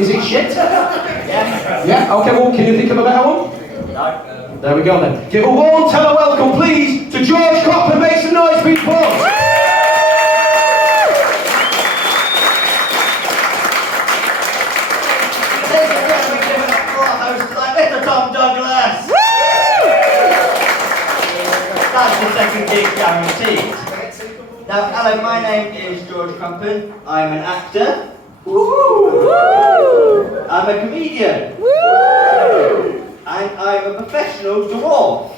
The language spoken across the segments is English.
Is it shit? Yeah. Yeah? Okay, well, can you think of a better one? No. There we go then. Give a warm tele-welcome, please, to George Coppen. Make some noise, people! Mr. Tom Douglas! That's the second gig guaranteed. Now, hello, my name is George Coppen. I'm an actor. Woo! I'm a comedian. Woo! And I'm a professional dwarf.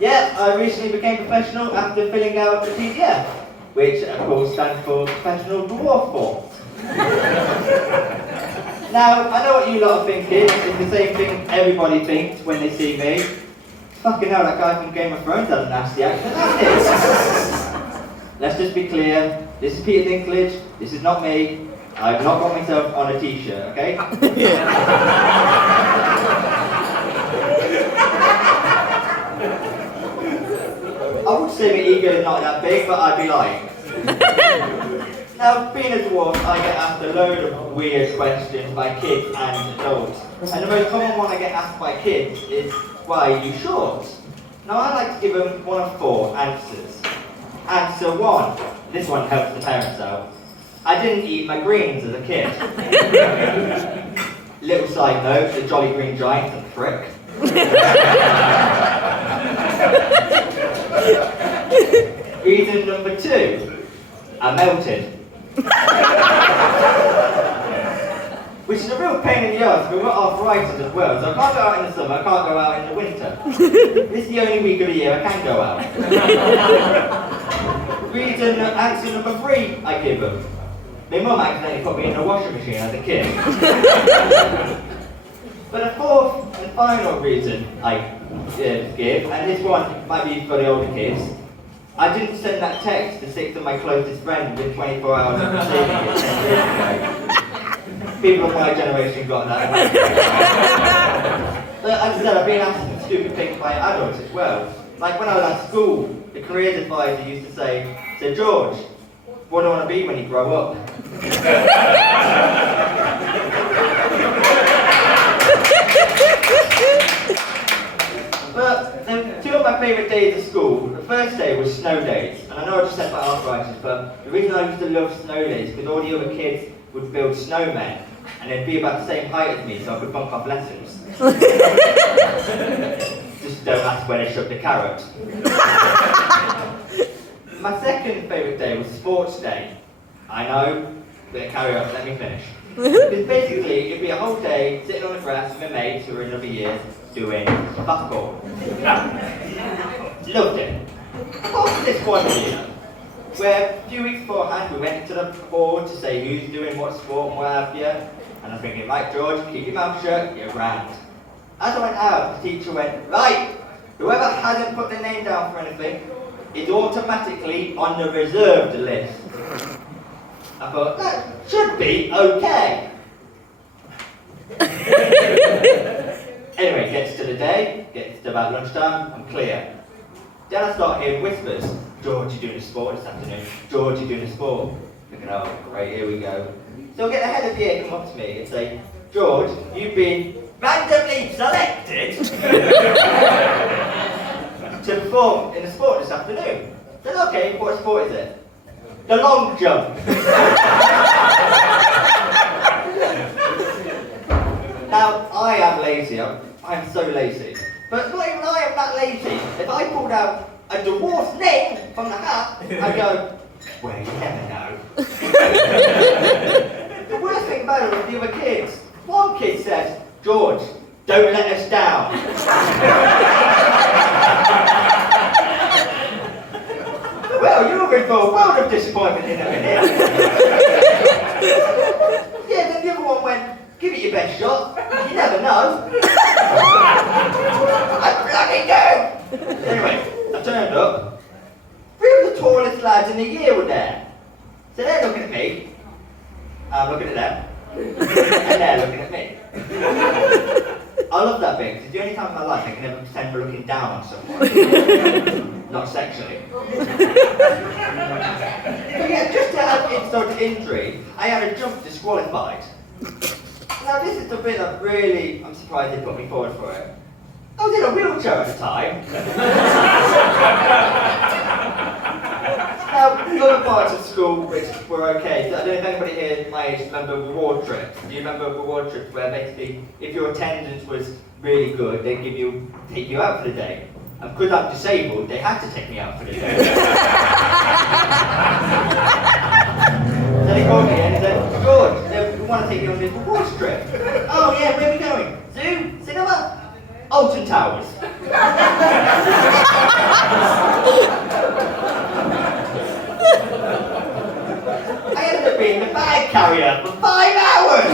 Yeah, I recently became professional after filling out the PDF, which of course stands for Professional Dwarf Form. Now, I know what you lot are thinking. It's the same thing everybody thinks when they see me. Fucking hell, that guy from Game of Thrones has a nasty accent, hasn't it? Let's just be clear. This is Peter Dinklage. This is not me. I've not got myself on a t-shirt, okay? I would say my ego is not that big, but I'd be lying. Now, being a dwarf, I get asked a load of weird questions by kids and adults. And the most common one I get asked by kids is, why are you short? Now, I like to give them one of 4 answers. Answer 1. This one helps the parents out. I didn't eat my greens as a kid. Little side note, the Jolly Green Giant's a prick. Reason number 2. I melted. Which is a real pain in the ass, but we've got arthritis as well, so I can't go out in the summer, I can't go out in the winter. This is the only week of the year I can go out. Answer number 3 I give them. My mum accidentally put me in the washing machine as a kid. But the 4th and final reason I give, and this one might be for the older kids, I didn't send that text to 6 of my closest friends within 24 hours of receiving it 10 years ago. People of my generation got that. But as I said, I've been asked some stupid things by adults as well. Like when I was at school, the careers advisor used to say, "So George, what do you want to be when you grow up?" But 2 of my favourite days of school, the first day was snow days. And I know I just said about arthritis, but the reason I used to love snow days is because all the other kids would build snowmen, and they'd be about the same height as me, so I could bunk off lessons. Just don't ask where they shook the carrot. My second favourite day was sports day. I know, but carry on, let me finish. Because basically, it'd be a whole day sitting on the grass with my mates who are in other years doing fuck all. Loved it. Apart from this one year, where a few weeks beforehand we went to the board to say who's doing what sport and what have you. And I'm thinking, right George, keep your mouth shut, you're grand. As I went out, the teacher went, right, whoever hasn't put their name down for anything is automatically on the reserved list. I thought, that should be okay. Anyway, gets to the day, gets to about lunchtime, I'm clear. Then I start hearing whispers. George, you're doing a sport this afternoon. George, you're doing a sport. Thinking, oh, great, here we go. So I'll get the head of the year come up to me and say, George, you've been randomly selected to perform in a sport this afternoon. I said, okay, what sport is it? The long jump. Now, I am lazy. I'm so lazy. But not even I am that lazy. If I pulled out a dwarf's name from the hat, I'd go, well, you never know. The worst thing about it was the other kids. One kid said, George, don't let us down. Well, you're in for a world of disappointment in a minute. Yeah, then the other one went, give it your best shot. You never know. I bloody do. Anyway, I turned up. 3 of the tallest lads in the year were there. So they're looking at me. I'm looking at them. And they're looking at me. I love that bit, because it's the only time in my life I can ever pretend we're looking down on someone. not sexually. But yeah, just to add insult to injury, I had a jump disqualified. Now this is the bit that really, I'm surprised they put me forward for it. I was in a wheelchair at the time. Now, other parts of school which were okay. So I don't know if anybody here my age remember reward trips. Do you remember reward trips where basically, if your attendance was really good, they'd take you out for the day. And because I'm disabled, they had to take me out for the day. So they called me in and said, George, we want to take you on this reward trip. Oh yeah, where are we going? Zoo? Cinema? Alton Towers. I ended up being the bag carrier for 5 hours!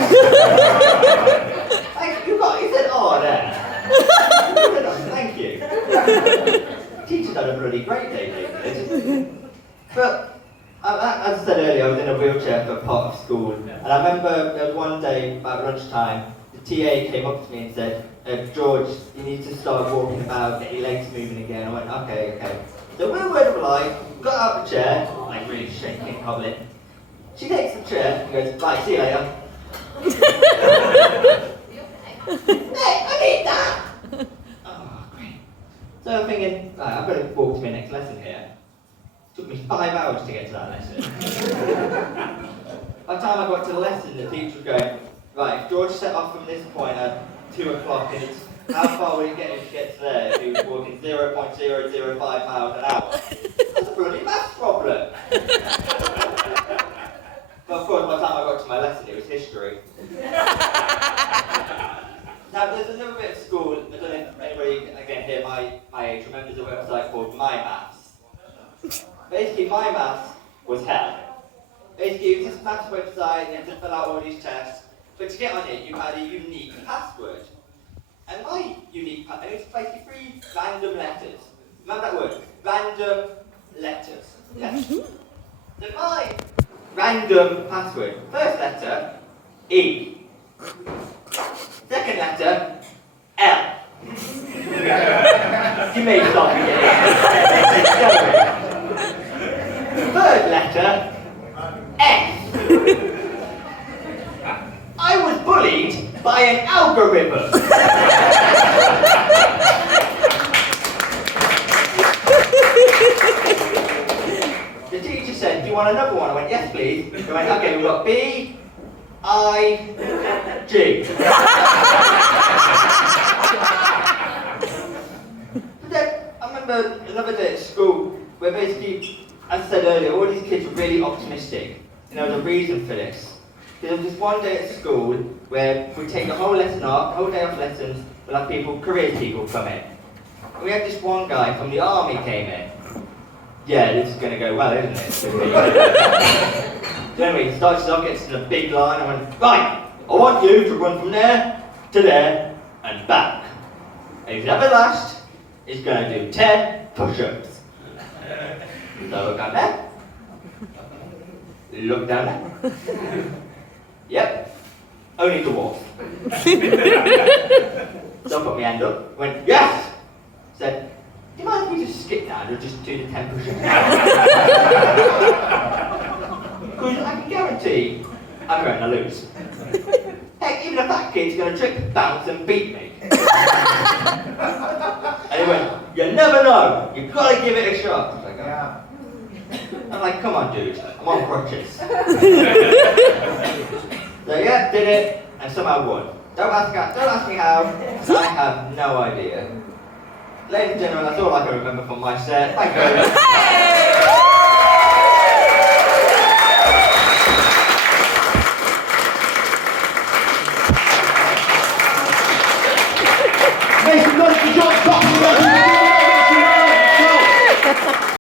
He said, oh, there. I said, oh, thank you. Teachers had a bloody great day lately. But, as I said earlier, I was in a wheelchair for part of school. And I remember there was one day, about lunchtime, the TA came up to me and said, George, you need to start walking about, get your legs moving again. I went, okay. So we're word of life, got out of the chair, like really shaking, hobbling. She takes the chair and goes, right, see you later. Hey, I need that! Oh, great. So I'm thinking, right, I'm going to walk to my next lesson here. It took me 5 hours to get to that lesson. By the time I got to the lesson, the teacher was going, right, if George set off from this point at 2 o'clock, and how far will he get if he gets there if he was walking 0.005 miles an hour? That's a bloody maths problem. But of course, by the time I got to my lesson, it was history. Now, there's another bit of school, I don't know if anybody, again here, my age, remembers a website called My Maths. Basically, My Maths was hell. Basically, it was this maths website, you had to fill out all these tests, but to get on it, you had a unique password. And my unique password, it was basically 3 random letters. Remember that word? Random letters. Yes. So my random password, first letter, E. Second letter, L. You may stop me getting Third letter, F. I was bullied by an algorithm. The teacher said, do you want another one? I went, yes please. I went, okay, we've got B, I, G. But then, I remember another day at school where basically, as I said earlier, all these kids were really optimistic. And there was a reason for this. There was this one day at school where we'd take the whole lesson off, the whole day off lessons, we'd have careers people come in. And we had this one guy from the army came in. Yeah, this is going to go well, isn't it? So anyway, he starts off, gets to the big line, and went, right, I want you to run from there to there and back. And if you have it last, he's going to do 10 push-ups. So look down there. Look down there. Yep. Only dwarf. So I put my hand up, went, yes! Said, do you mind if we just skip that and just do the 10 push-ups now? Because I can guarantee I'm going to lose. Heck, even a fat kid's going to trip, bounce and beat me. And he went, you never know, you've got to give it a shot. I was like, oh. I'm like, come on dude, I'm on crutches. So yeah, did it, and somehow won. Don't ask me how, I have no idea. Ladies and gentlemen, that's all I can remember from my set. Thank you.